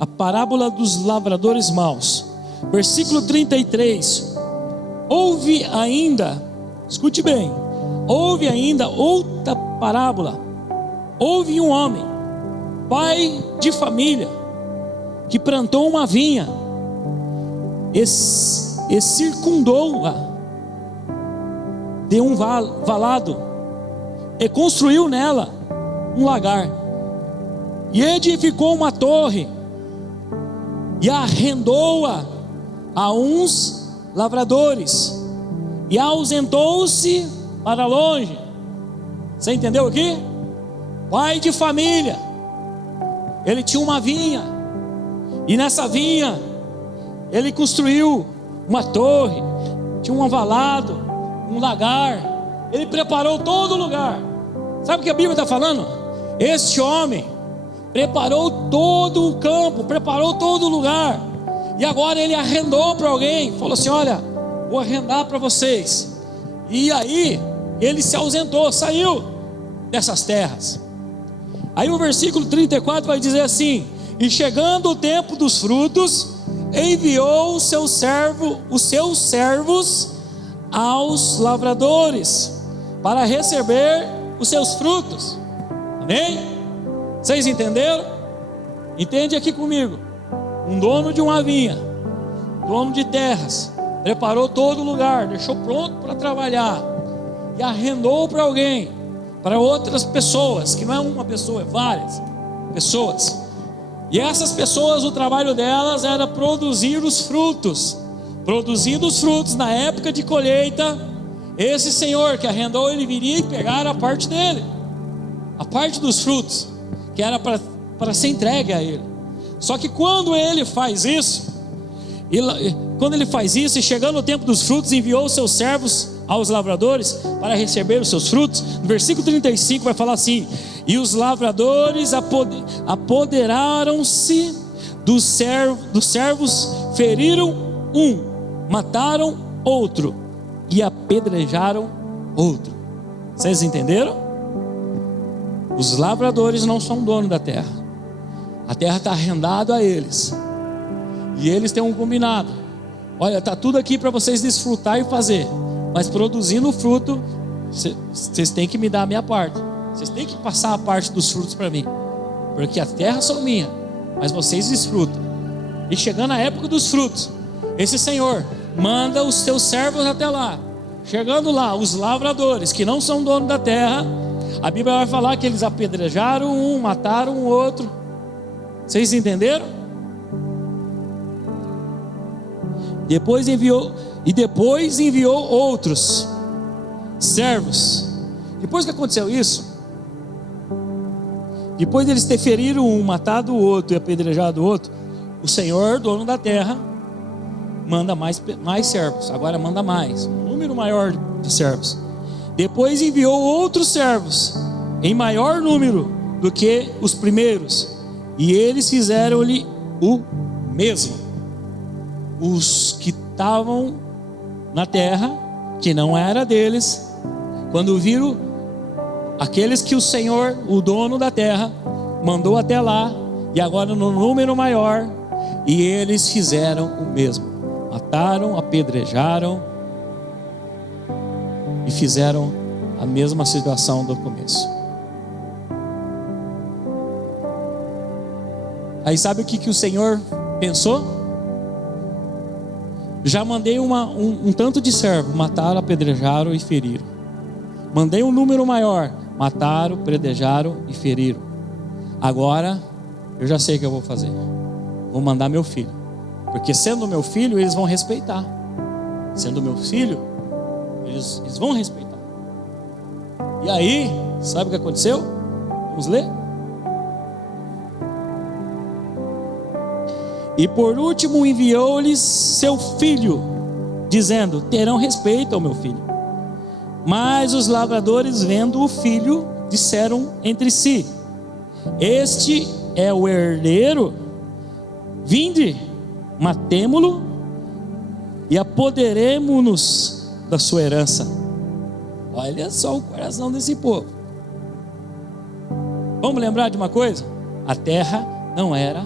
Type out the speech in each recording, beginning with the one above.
a parábola dos lavradores maus. Versículo 33. Houve ainda, escute bem, houve ainda outra parábola. Houve um homem, pai de família, que plantou uma vinha e circundou-a de um valado e construiu nela um lagar e edificou uma torre e arrendou-a a uns lavradores e ausentou-se para longe. Você entendeu aqui? Pai de família, ele tinha uma vinha, e nessa vinha ele construiu uma torre, tinha um valado, um lagar, ele preparou todo o lugar. Sabe o que a Bíblia está falando? Este homem preparou todo o campo, preparou todo o lugar, e agora ele arrendou para alguém, falou assim: olha, vou arrendar para vocês. E aí ele se ausentou, saiu dessas terras. Aí o versículo 34 vai dizer assim: e chegando o tempo dos frutos, enviou os seus servos aos lavradores para receber os seus frutos. Amém? Vocês entenderam? Entende aqui comigo. Um dono de uma vinha, dono de terras, preparou todo o lugar, deixou pronto para trabalhar e arrendou para alguém, para outras pessoas, que não é uma pessoa, é várias pessoas. E essas pessoas, o trabalho delas era produzir os frutos. Produzindo os frutos na época de colheita, esse senhor que arrendou, ele viria e pegar a parte dele, a parte dos frutos, que era para ser entregue a ele. Só que quando ele faz isso, e chegando o tempo dos frutos, enviou os seus servos aos lavradores para receber os seus frutos. No versículo 35 vai falar assim: e os lavradores apoderaram-se dos servos, feriram um, mataram outro e apedrejaram outro. Vocês entenderam? Os lavradores não são donos da terra, a terra está arrendada a eles, e eles têm um combinado: olha, está tudo aqui para vocês desfrutar e fazer, mas produzindo o fruto, vocês têm que me dar a minha parte, vocês têm que passar a parte dos frutos para mim, porque a terra são minha, mas vocês desfrutam. E chegando a época dos frutos, esse senhor manda os seus servos até lá. Chegando lá, os lavradores que não são donos da terra, a Bíblia vai falar que eles apedrejaram um, mataram o outro. Vocês entenderam? Depois enviou outros servos. Depois que aconteceu isso, depois deles ter ferido um, matado o outro e apedrejado o outro, o Senhor, dono da terra, manda mais servos. Agora manda mais, um número maior de servos. Depois enviou outros servos em maior número do que os primeiros, e eles fizeram-lhe o mesmo. Os que estavam na terra, que não era deles, quando viram aqueles que o Senhor, o dono da terra, mandou até lá, e agora no número maior, e eles fizeram o mesmo. Mataram, apedrejaram e fizeram a mesma situação do começo. Aí sabe o que o Senhor pensou? Já mandei um tanto de servo, mataram, apedrejaram e feriram. Mandei um número maior, mataram, apedrejaram e feriram. Agora eu já sei o que eu vou fazer. Vou mandar meu filho, porque sendo meu filho eles vão respeitar. Sendo meu filho, eles vão respeitar. E aí, sabe o que aconteceu? Vamos ler? E por último enviou-lhes seu filho, dizendo: terão respeito ao meu filho. Mas os lavradores, vendo o filho, disseram entre si: este é o herdeiro, vinde, matemo-lo e apoderemo-nos da sua herança. Olha só o coração desse povo. Vamos lembrar de uma coisa? A terra não era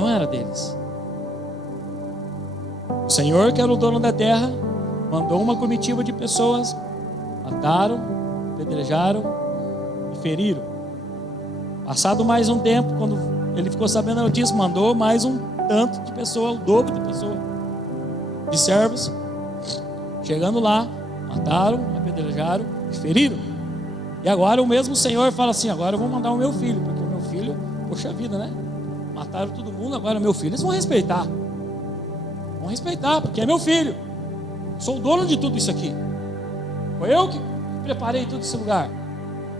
não era deles. O Senhor, que era o dono da terra, mandou uma comitiva de pessoas, mataram, apedrejaram e feriram. Passado mais um tempo, quando ele ficou sabendo a notícia, mandou mais um tanto de pessoas, o dobro de pessoas, de servos. Chegando lá, mataram, apedrejaram e feriram. E agora o mesmo Senhor fala assim: agora eu vou mandar o meu filho, porque o meu filho, poxa vida, né? Mataram todo mundo, agora o meu filho, eles vão respeitar. Vão respeitar, porque é meu filho. Sou o dono de tudo isso aqui. Foi eu que preparei todo esse lugar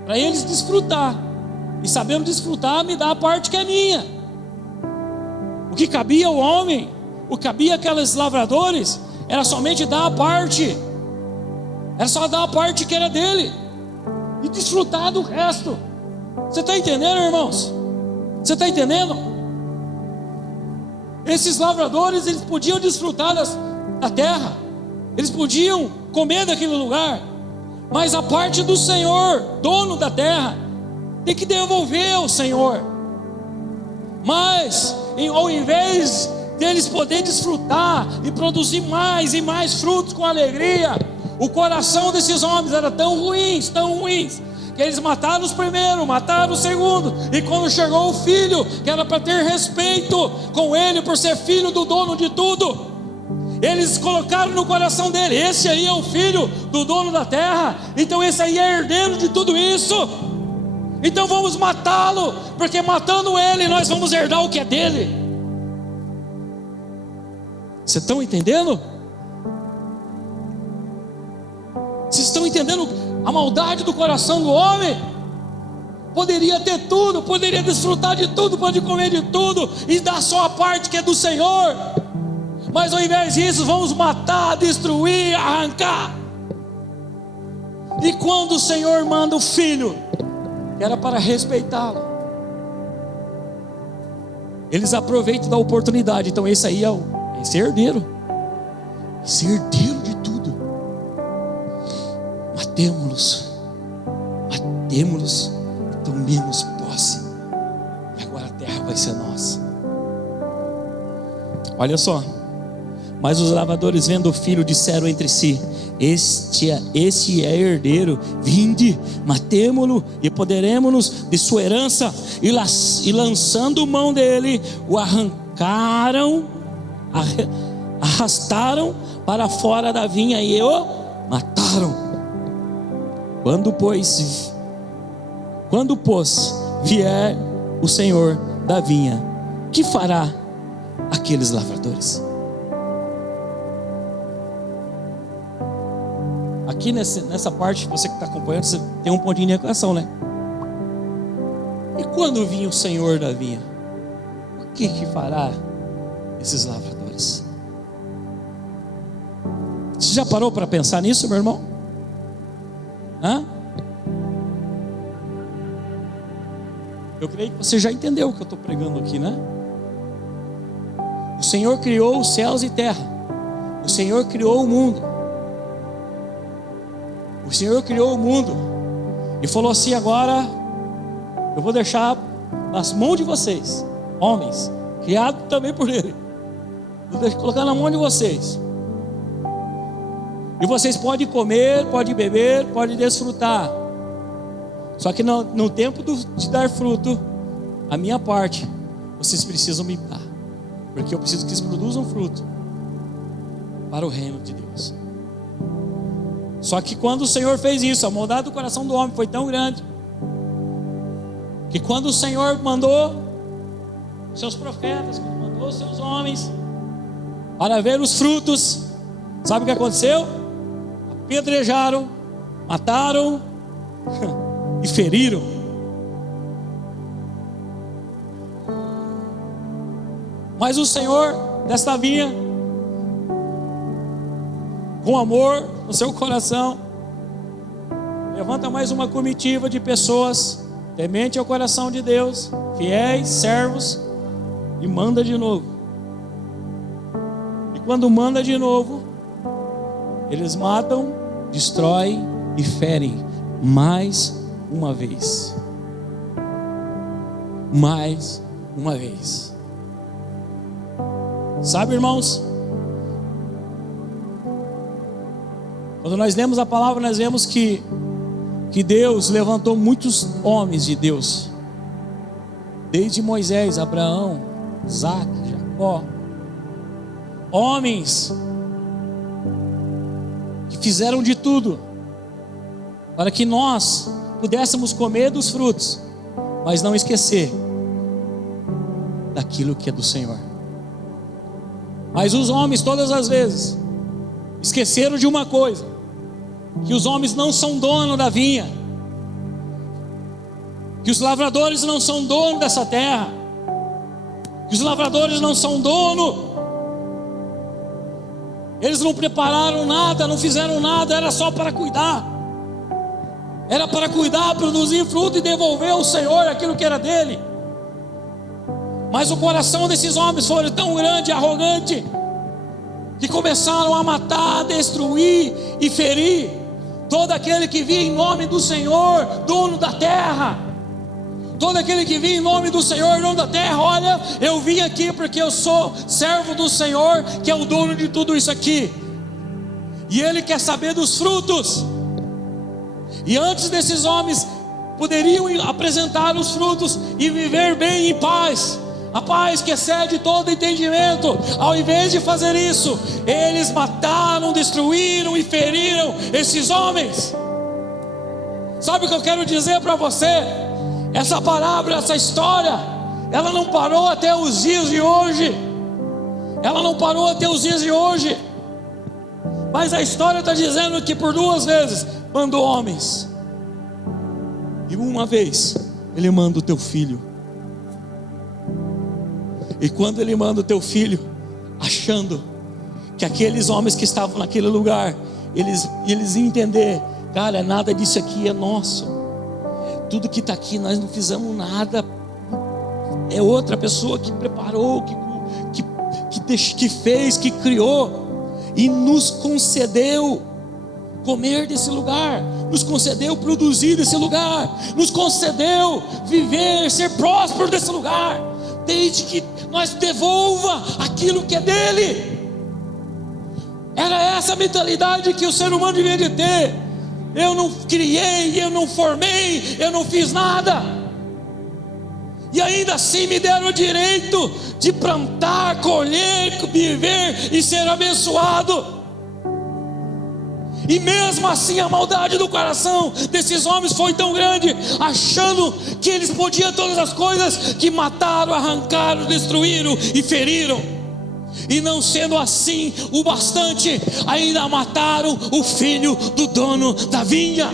para eles desfrutar. E sabendo desfrutar, me dá a parte que é minha. O que cabia ao homem, o que cabia àqueles lavradores, era somente dar a parte. Era só dar a parte que era dele e desfrutar do resto. Você está entendendo, irmãos? Você está entendendo? Esses lavradores, eles podiam desfrutar da terra, eles podiam comer daquele lugar, mas a parte do Senhor, dono da terra, tem que devolver ao Senhor. Mas ao invés deles poderem desfrutar e produzir mais e mais frutos com alegria, o coração desses homens era tão ruins, que eles mataram os primeiros, mataram o segundo, e quando chegou o filho, que era para ter respeito com ele, por ser filho do dono de tudo, eles colocaram no coração dele: esse aí é o filho do dono da terra, então esse aí é herdeiro de tudo isso, então vamos matá-lo, porque matando ele, nós vamos herdar o que é dele. Vocês estão entendendo? Vocês estão entendendo a maldade do coração do homem? Poderia ter tudo, poderia desfrutar de tudo, pode comer de tudo e dar só a parte que é do Senhor, mas ao invés disso, vamos matar, destruir, arrancar. E quando o Senhor manda o filho, era para respeitá-lo, eles aproveitam da oportunidade. Então esse aí é esse herdeiro de tudo. Matemos-los, e tomemos posse, e agora a terra vai ser nossa. Olha só. Mas os lavradores, vendo o filho, disseram entre si: este é herdeiro, vinde, matemo-lo e apoderemo-nos de sua herança. E lançando mão dele, o arrastaram para fora da vinha e o mataram. Quando pois vier o Senhor da vinha, que fará aqueles lavradores? Aqui nessa parte, você que está acompanhando, você tem um pontinho de reclamação, né? E quando vir o Senhor da vinha, o que fará esses lavradores? Você já parou para pensar nisso, meu irmão? Eu creio que você já entendeu o que eu estou pregando aqui, né? O Senhor criou os céus e terra. O Senhor criou o mundo. O Senhor criou o mundo e falou assim: agora eu vou deixar nas mãos de vocês, homens, criados também por Ele, vou colocar na mão de vocês, e vocês podem comer, podem beber, podem desfrutar. Só que no tempo de dar fruto, a minha parte, vocês precisam me dar, porque eu preciso que eles produzam fruto para o reino de Deus. Só que quando o Senhor fez isso, a maldade do coração do homem foi tão grande, que quando o Senhor mandou seus profetas, quando mandou seus homens para ver os frutos, sabe o que aconteceu? Apedrejaram, mataram e feriram. Mas o Senhor desta vinha, com amor no seu coração, levanta mais uma comitiva de pessoas temente ao coração de Deus, fiéis, servos, e manda de novo. E quando manda de novo, eles matam, destroem e ferem mais uma vez. Mais uma vez. Sabe, irmãos, quando nós lemos a palavra, nós vemos que Deus levantou muitos homens de Deus, desde Moisés, Abraão, Isaac, Jacó, homens que fizeram de tudo para que nós pudéssemos comer dos frutos, mas não esquecer daquilo que é do Senhor. Mas os homens, todas as vezes, esqueceram de uma coisa: que os homens não são dono da vinha, que os lavradores não são dono dessa terra, que os lavradores não são dono. Eles não prepararam nada, não fizeram nada, era só para cuidar. Era para cuidar, produzir fruto e devolver ao Senhor aquilo que era dele. Mas o coração desses homens foi tão grande e arrogante, que começaram a matar, destruir e ferir todo aquele que via em nome do Senhor, dono da terra. Todo aquele que via em nome do Senhor, dono da terra: olha, eu vim aqui porque eu sou servo do Senhor, que é o dono de tudo isso aqui, e Ele quer saber dos frutos. E antes desses homens poderiam apresentar os frutos e viver bem em paz, a paz que excede todo entendimento, ao invés de fazer isso, eles mataram, destruíram e feriram esses homens. Sabe o que eu quero dizer para você? Essa palavra, essa história, ela não parou até os dias de hoje. Ela não parou até os dias de hoje. Mas a história está dizendo que por 2 vezes mandou homens, e uma vez Ele manda o teu filho. E quando Ele manda o teu filho, achando que aqueles homens que estavam naquele lugar, eles iam entender: cara, nada disso aqui é nosso, tudo que está aqui nós não fizemos nada, é outra pessoa que preparou, que fez, que criou, e nos concedeu comer desse lugar, nos concedeu produzir desse lugar, nos concedeu viver, ser próspero desse lugar, desde que nós devolva aquilo que é dele. Era essa a mentalidade que o ser humano devia de ter. Eu não criei, eu não formei, eu não fiz nada, e ainda assim me deram o direito de plantar, colher, viver e ser abençoado. E mesmo assim a maldade do coração desses homens foi tão grande, achando que eles podiam todas as coisas, que mataram, arrancaram, destruíram e feriram. E não sendo assim o bastante, ainda mataram o filho do dono da vinha.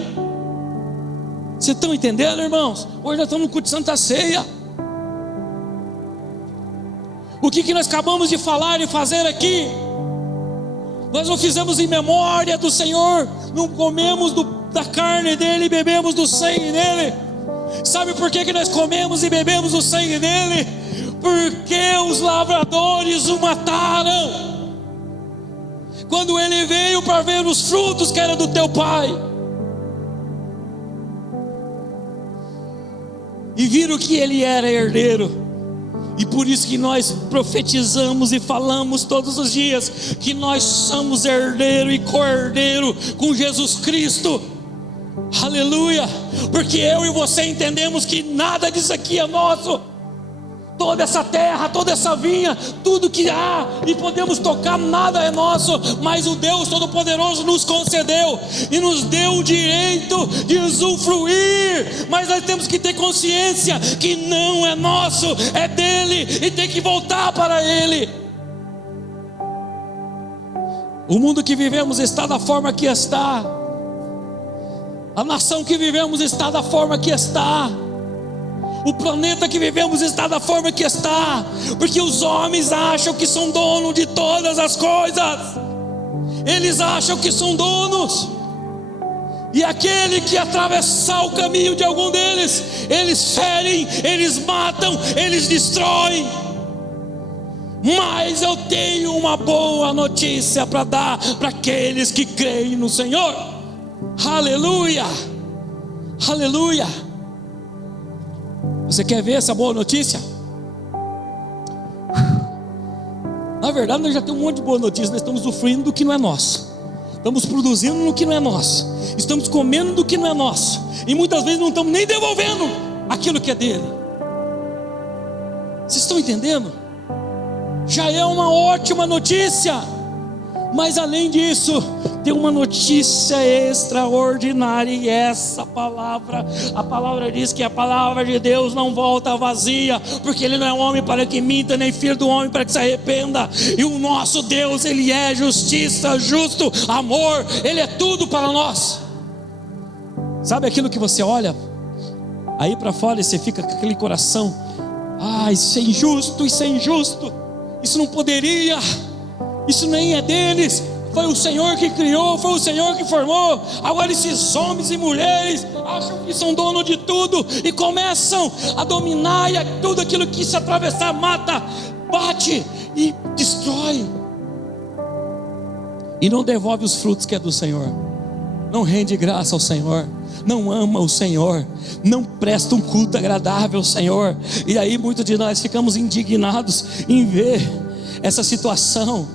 Vocês estão entendendo, irmãos? Hoje nós estamos no culto de Santa Ceia. O que nós acabamos de falar e fazer aqui, nós não fizemos em memória do Senhor, não comemos da carne dele e bebemos do sangue dele. Sabe por que nós comemos e bebemos o sangue dele? Porque os lavradores o mataram, quando ele veio para ver os frutos que era do teu pai, e viram que ele era herdeiro. E por isso que nós profetizamos e falamos todos os dias que nós somos herdeiro e co-herdeiro com Jesus Cristo. Aleluia! Porque eu e você entendemos que nada disso aqui é nosso. Toda essa terra, toda essa vinha, tudo que há e podemos tocar, nada é nosso. Mas o Deus Todo-Poderoso nos concedeu e nos deu o direito de usufruir. Mas nós temos que ter consciência que não é nosso, é dele, e tem que voltar para ele. O mundo que vivemos está da forma que está. A nação que vivemos está da forma que está. O planeta que vivemos está da forma que está, porque os homens acham que são donos de todas as coisas. Eles acham que são donos, e aquele que atravessar o caminho de algum deles, eles ferem, eles matam, eles destroem. Mas eu tenho uma boa notícia para dar para aqueles que creem no Senhor. Aleluia, aleluia. Você quer ver essa boa notícia? Na verdade, nós já temos um monte de boa notícia. Nós estamos sofrendo do que não é nosso, estamos produzindo no que não é nosso, estamos comendo do que não é nosso, e muitas vezes não estamos nem devolvendo aquilo que é dele. Vocês estão entendendo? Já é uma ótima notícia. Mas além disso, tem uma notícia extraordinária, e essa palavra, a palavra diz que a palavra de Deus não volta vazia, porque Ele não é homem para que minta, nem filho do homem para que se arrependa. E o nosso Deus, Ele é justiça, justo, amor, Ele é tudo para nós. Sabe aquilo que você olha aí para fora e você fica com aquele coração: ah, isso é injusto, isso é injusto, isso não poderia, isso nem é deles, foi o Senhor que criou, foi o Senhor que formou. Agora esses homens e mulheres acham que são dono de tudo e começam a dominar, e tudo aquilo que se atravessar mata, bate e destrói, e não devolve os frutos que é do Senhor, não rende graça ao Senhor, não ama o Senhor, não presta um culto agradável ao Senhor. E aí muitos de nós ficamos indignados em ver essa situação.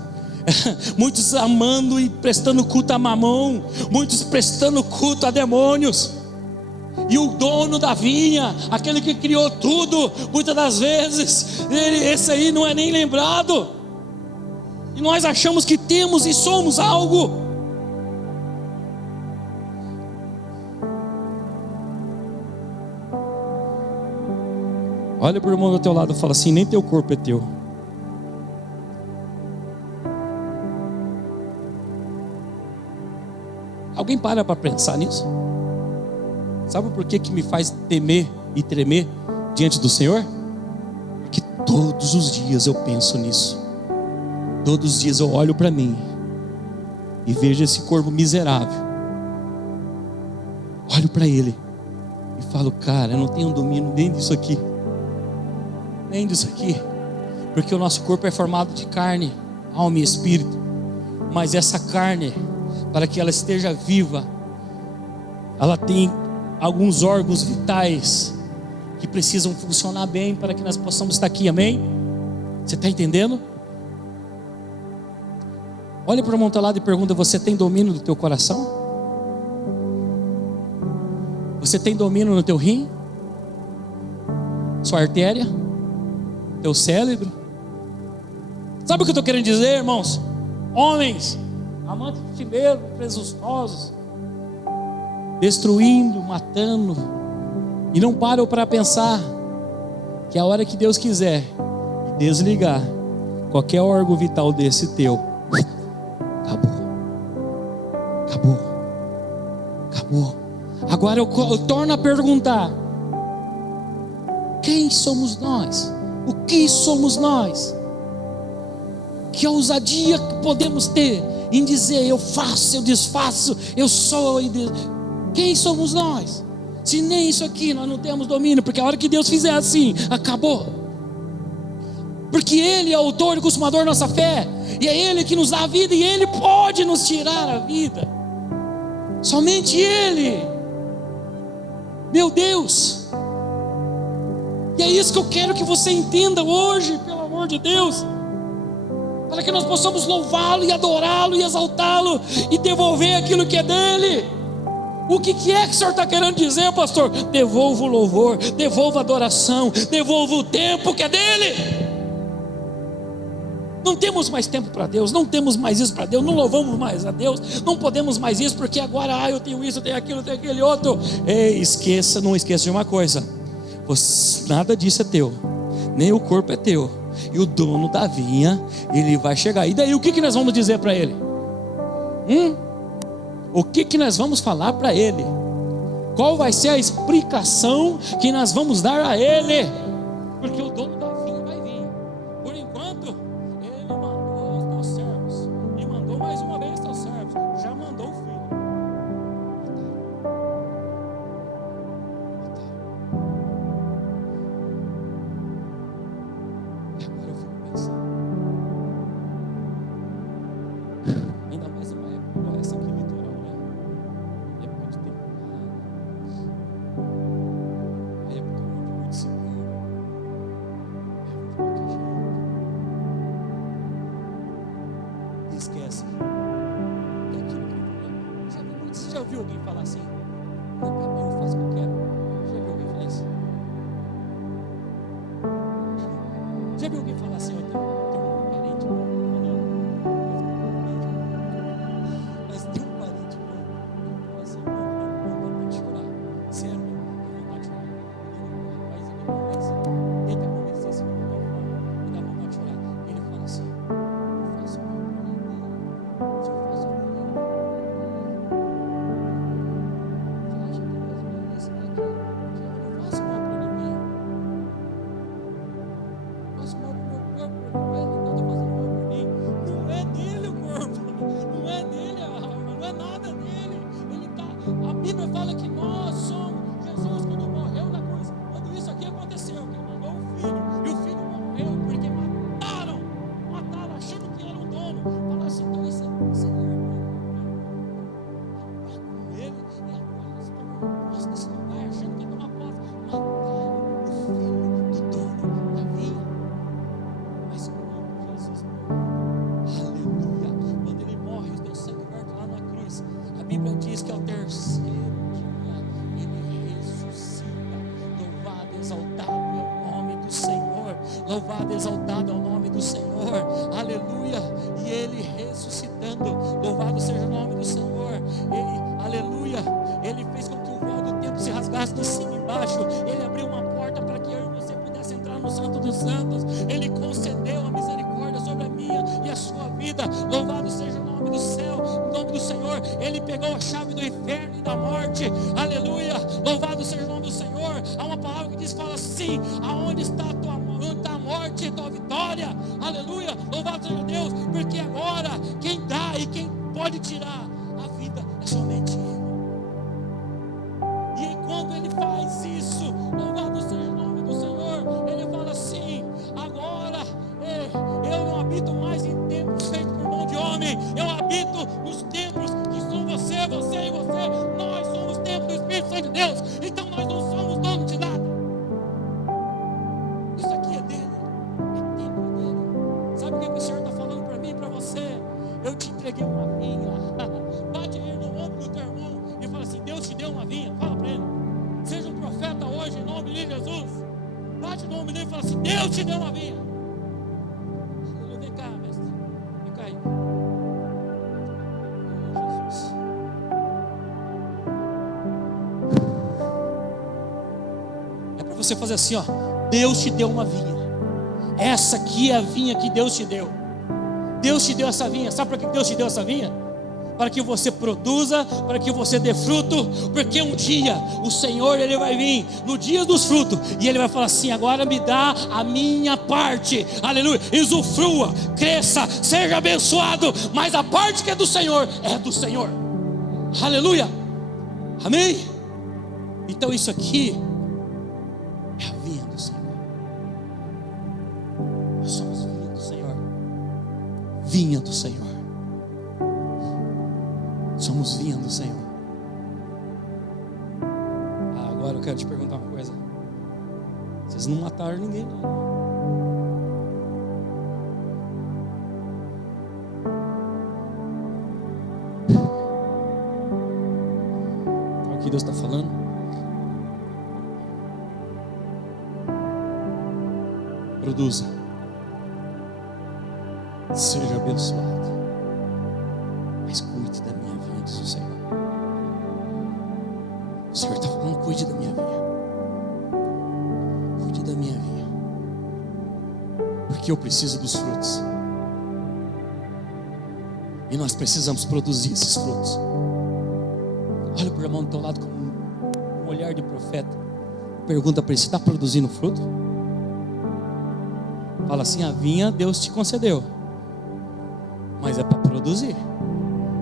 Muitos amando e prestando culto a Mamon, muitos prestando culto a demônios, e o dono da vinha, aquele que criou tudo, muitas das vezes esse aí não é nem lembrado, e nós achamos que temos e somos algo. Olha para o irmão do teu lado e fala assim: nem teu corpo é teu. Alguém para pensar nisso? Sabe por que me faz temer e tremer diante do Senhor? Porque todos os dias eu penso nisso. Todos os dias eu olho para mim e vejo esse corpo miserável. Olho para ele e falo: cara, eu não tenho domínio nem disso aqui, nem disso aqui, porque o nosso corpo é formado de carne, alma e espírito. Mas essa carne, para que ela esteja viva, ela tem alguns órgãos vitais que precisam funcionar bem para que nós possamos estar aqui, amém? Você está entendendo? Olha para o irmão do lado e pergunta: você tem domínio do teu coração? Você tem domínio no teu rim? Sua artéria? Teu cérebro? Sabe o que eu estou querendo dizer, irmãos? Homens amantes de si mesmos, presunçosos, destruindo, matando, e não param para pensar que a hora que Deus quiser desligar qualquer órgão vital desse teu, acabou. Agora eu torno a perguntar: quem somos nós? O que somos nós? Que ousadia que podemos ter em dizer: eu faço, eu desfaço, eu sou. Quem somos nós? Se nem isso aqui nós não temos domínio, porque a hora que Deus fizer assim, acabou. Porque Ele é o autor e consumador da nossa fé, e é Ele que nos dá a vida, e Ele pode nos tirar a vida. Somente Ele. Meu Deus. E é isso que eu quero que você entenda hoje, pelo amor de Deus, para que nós possamos louvá-lo e adorá-lo e exaltá-lo e devolver aquilo que é dele. O que é que o Senhor está querendo dizer, pastor? Devolva o louvor, devolva a adoração, devolva o tempo que é dele. Não temos mais tempo para Deus, não temos mais isso para Deus, não louvamos mais a Deus, não podemos mais isso, porque agora eu tenho isso, eu tenho aquilo, eu tenho aquele outro. Ei, não esqueça de uma coisa: nada disso é teu, nem o corpo é teu. E o dono da vinha, ele vai chegar. E daí o que nós vamos dizer para ele? O que nós vamos falar para ele? Qual vai ser a explicação que nós vamos dar a ele? Porque o dono da vinha vai vir. Por enquanto, ele mandou os teus servos, e mandou mais uma vez os teus servos, já mandou o filho. Ainda mais uma época igual essa aqui, litoral, né? Época de temporada, época onde muito se Você já ouviu alguém falar assim? Eu faço o que eu quero. Já viu alguém falar isso? Já viu alguém falar assim? Eu tenho um parente meu, mas tem um parente meu que fala assim: não pode chorar. Sério, não pode chorar. Mas ele convence, tenta convencer esse filho da forma, me dá vontade de chorar. Ele fala assim: eu faço mal para ninguém. Se eu faço mal para ninguém, você acha que Deus vai isso daqui? Eu não faço mal para ninguém. Eu faço mal para o meu corpo, não é? Então está fazendo mal para mim. Não é dele o corpo, não é dele a alma, não é nada dele. Ele tá, a Bíblia fala que nós somos, Jesus quando morreu na cruz, quando isso aqui aconteceu, que ele mandou o filho, e o filho morreu porque mataram achando que era o dono. Falaram assim: então isso é Senhor, vai com ele e agora eles tomam posse desse lugar, achando que ia tomar posse. Mataram o filho do dono da vinha. Mas quando Jesus morreu, aleluia, quando ele morre, o teu sangue verte lá na cruz, a Bíblia diz que ao terceiro dia ele ressuscita. Louvado, exaltado é o nome do Senhor. Louvado, exaltado é o nome do Senhor. Aleluia. E ele ressuscitando. Louvado seja o nome do Senhor. Ele, aleluia. Ele fez com que o véu do templo se rasgasse de cima e embaixo. Ele abriu uma porta para que eu e você pudesse entrar no Santo dos Santos. Ele concedeu a misericórdia sobre a minha e a sua vida. Louvado seja o nome do céu, o nome do Senhor. Ele pegou a chave do inferno e da morte. Aleluia. Louvado seja o nome do Senhor. Há uma palavra que diz, fala assim: aonde está a tua onde está a morte e tua vitória? Aleluia. Louvado seja Deus, porque agora quem dá e quem pode tirar a vida é somente Ele. E quando Ele faz isso, louvado seja o nome do Senhor, Ele fala assim: agora eu não habito mais em templos feitos por mão de homem, eu habito nos templos que são você e você. Nós somos templos do Espírito Santo de Deus, então nós não somos donos de nada. Isso aqui é dele, é templo dele. Sabe o que o Senhor está falando para mim e para você? Eu te entreguei uma vinha. Bate aí no ombro do teu irmão e fala assim: Deus te deu uma vinha. Fala para ele. Seja um profeta hoje em nome de Jesus. Bate no ombro dele e fala assim: Deus te deu uma vinha. Vem cá, mestre. Vem cá aí. Jesus. É para você fazer assim, ó. Deus te deu uma vinha. Essa aqui é a vinha que Deus te deu. Deus te deu essa vinha. Sabe para que Deus te deu essa vinha? Para que você produza, para que você dê fruto, porque um dia o Senhor, Ele vai vir no dia dos frutos, e Ele vai falar assim: agora me dá a minha parte, aleluia, usufrua, cresça, seja abençoado, mas a parte que é do Senhor, aleluia, amém? Então isso aqui é a vinha do Senhor. Nós somos vinha do Senhor. Vinha do Senhor. Somos vinha do Senhor. Agora eu quero te perguntar uma coisa. Vocês não mataram ninguém, não. É o que Deus está falando. Produza. Seja abençoado. Mas cuide da minha vida, diz o Senhor. O Senhor está falando: cuide da minha vinha. Cuide da minha vinha. Porque eu preciso dos frutos. E nós precisamos produzir esses frutos. Olha para o irmão do teu lado com um olhar de profeta. Pergunta para ele: você está produzindo fruto? Fala assim: a vinha Deus te concedeu, mas é para produzir.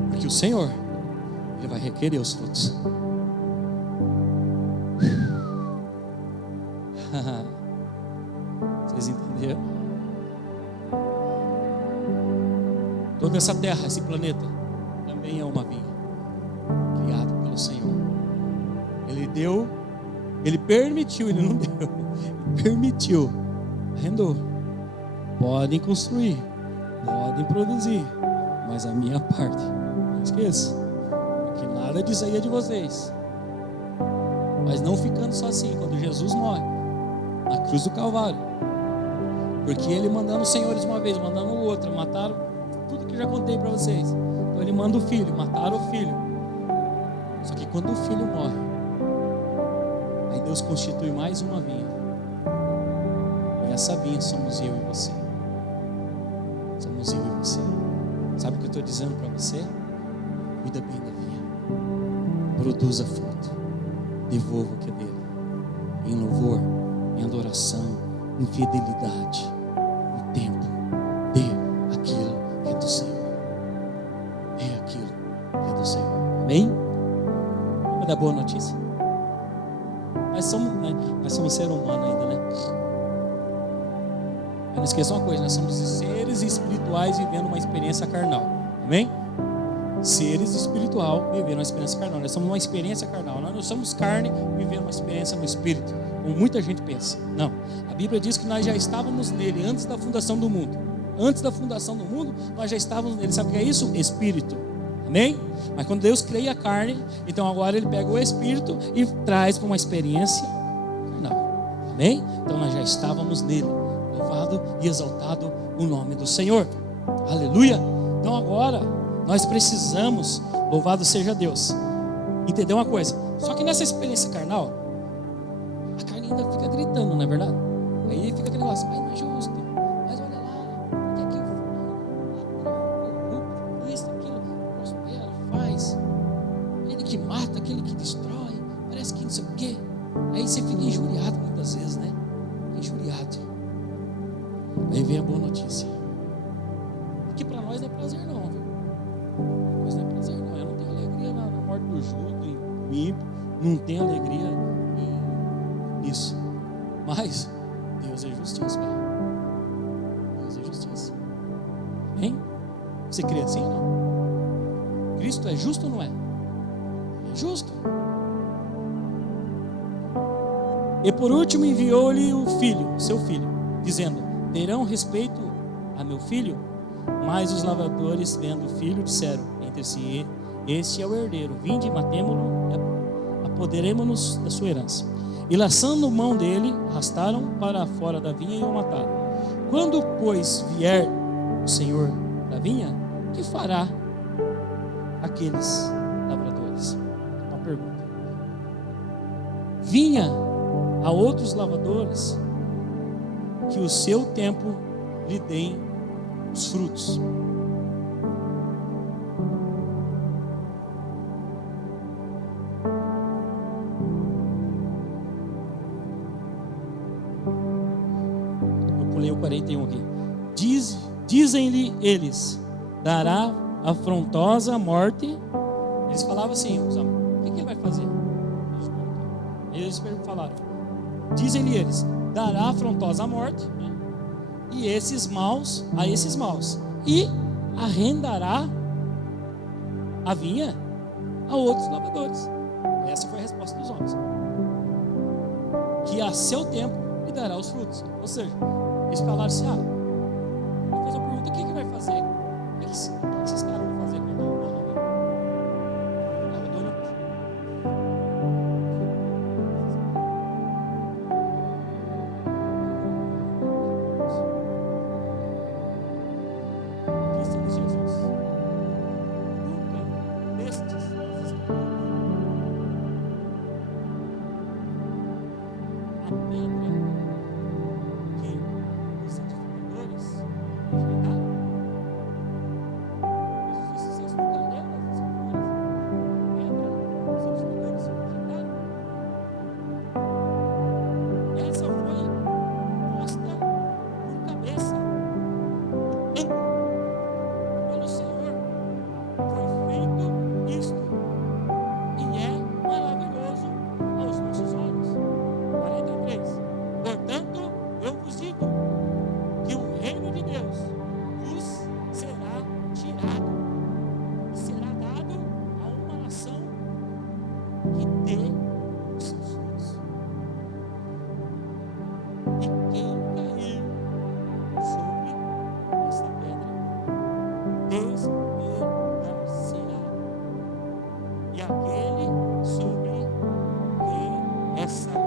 Porque o Senhor, Ele vai requerer os frutos. Vocês entenderam? Toda essa terra, esse planeta, também é uma vinha, criada pelo Senhor. Ele deu, Ele permitiu, Ele não deu, Ele permitiu, arrendou. Podem construir, podem produzir, mas a minha parte, não esqueça, que nada disso aí é de vocês. Mas não ficando só assim, quando Jesus morre na cruz do Calvário, porque ele mandando os senhores uma vez, mandando outra, mataram tudo que eu já contei para vocês. Então ele manda o filho, mataram o filho. Só que quando o filho morre, aí Deus constitui mais uma vinha. E essa vinha somos eu e você. Somos eu e você. Sabe o que eu estou dizendo para você? Cuida bem da vinha. Produza fruto. Devolva o que é dele. Em louvor, em adoração, em fidelidade, em tempo. Dê aquilo que é do Senhor. Dê aquilo que é do Senhor. Amém? Vamos dar boa notícia? Nós somos ser humano ainda, né? Mas não esqueça uma coisa, nós somos seres espirituais vivendo uma experiência carnal. Amém? Seres espiritual vivendo uma experiência carnal. Nós somos uma experiência carnal. Nós não somos carne vivendo uma experiência no espírito, como muita gente pensa. Não. A Bíblia diz que nós já estávamos nele antes da fundação do mundo. Antes da fundação do mundo, nós já estávamos nele. Sabe o que é isso? Espírito. Amém? Mas quando Deus cria a carne, então agora ele pega o espírito e traz para uma experiência carnal. Amém? Então nós já estávamos nele. Louvado e exaltado o nome do Senhor. Aleluia. Então agora nós precisamos, louvado seja Deus, entender uma coisa. Só que nessa experiência carnal, a carne ainda fica gritando, não é verdade? Aí fica aquele negócio, mas não é justo, mas olha lá, o que é que isso, aquilo, prospera, faz. Ele que mata, aquele que destrói, parece que não sei o quê. Aí você fica injuriado muitas vezes, né? Injuriado. Aí vem a boa notícia. Que para nós não é prazer não, viu? Mas não é prazer não. Eu não tenho alegria na morte do justo e do ímpio. Não tenho alegria nisso. Mas Deus é justiça, velho. Deus é justiça. Amém? Você crê assim ou não? Cristo é justo ou não é? É justo. E por último enviou-lhe o filho, seu filho, dizendo: terão respeito a meu filho? Mas os lavradores, vendo o filho, disseram entre si: este é o herdeiro, vinde, matemo-lo, apoderemo-nos da sua herança. E laçando mão dele, arrastaram para fora da vinha e o mataram. Quando, pois, vier o Senhor da vinha, que fará aqueles lavradores? Uma pergunta. Vinha a outros lavradores que o seu tempo lhe deem os frutos. Eu pulei o 41 aqui. Dizem-lhe eles: dará afrontosa morte. Eles falavam assim: o que ele vai fazer? Eles falaram: dizem-lhe eles: dará afrontosa morte, né? E esses maus a esses maus, e arrendará a vinha a outros lavradores. Essa foi a resposta dos homens. Que a seu tempo lhe dará os frutos. Ou seja, eles falaram assim: ele fez a pergunta: o que vai fazer? O que esses caras vão fazer quando o lavrador não... sobre que essa